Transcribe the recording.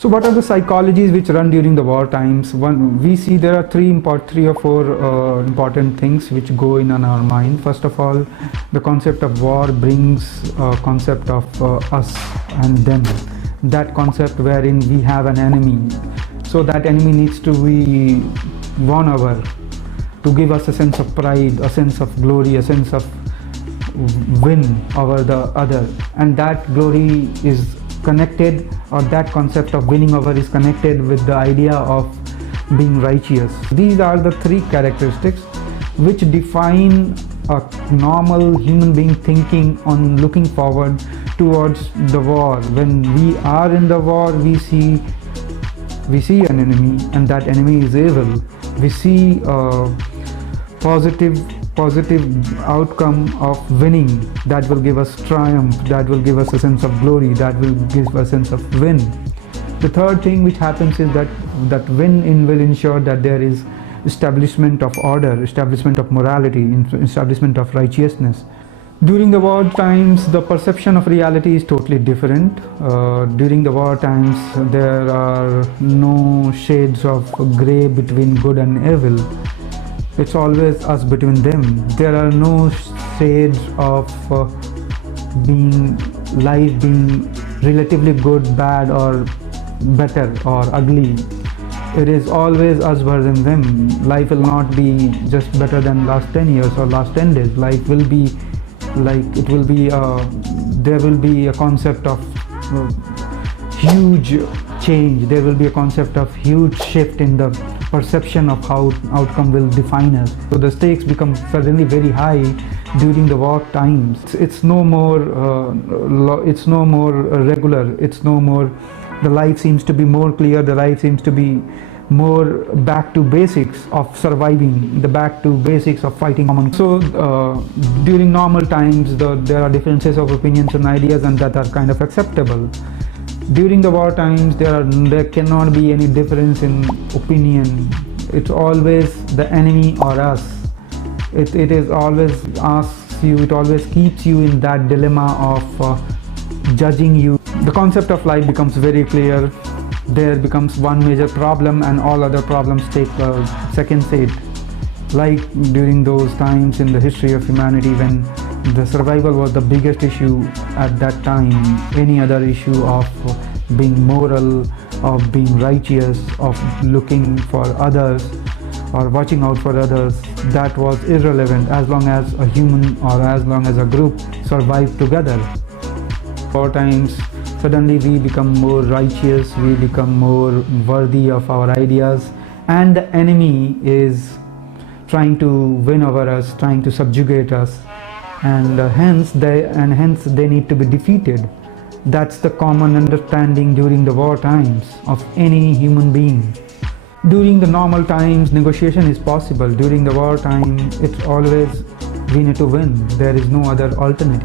So what are the psychologies which run during the war times? One, we see there are three or four important things which go in on our mind. First of all, the concept of war brings a concept of us and them. That concept wherein we have an enemy. So that enemy needs to be won over, to give us a sense of pride, a sense of glory, a sense of win over the other. And that glory is connected, or that concept of winning over is connected with the idea of being righteous. These are the three characteristics which define a normal human being thinking on looking forward towards the war. When we are in the war, we see an enemy, and that enemy is evil. We see a positive outcome of winning that will give us triumph, that will give us a sense of glory, that will give us a sense of win. The third thing which happens is that win will ensure that there is establishment of order, establishment of morality, establishment of righteousness. During the war times, the perception of reality is totally different. During the war times, there are no shades of grey between good and evil. It's always us between them. There are no shades of life being relatively good, bad, or better or ugly. It is always us versus them. Life will not be just better than last 10 years or last 10 days. Life will be like, there will be a concept of huge change. There will be a concept of huge shift in the perception of how outcome will define us. So the stakes become suddenly very high during the war times. It's no more regular. It's no more. The life seems to be more clear. The life seems to be more back to basics of surviving, the back to basics of fighting common. So during normal times, there are differences of opinions and ideas, and that are kind of acceptable. During the war times, there cannot be any difference in opinion. It's always the enemy or us. It is always asks you, it always keeps you in that dilemma of judging you. The concept of life becomes very clear. There becomes one major problem, and all other problems take a second seat. Like during those times in the history of humanity, when the survival was the biggest issue at that time, any other issue of being moral, of being righteous, of looking for others or watching out for others, that was irrelevant as long as a human or as long as a group survived together. War times, suddenly we become more righteous, we become more worthy of our ideas, and the enemy is trying to win over us, trying to subjugate us, and hence they need to be defeated. That's the common understanding during the war times of any human being. During the normal times, negotiation is possible. During the war time, it's always we need to win. There is no other alternative.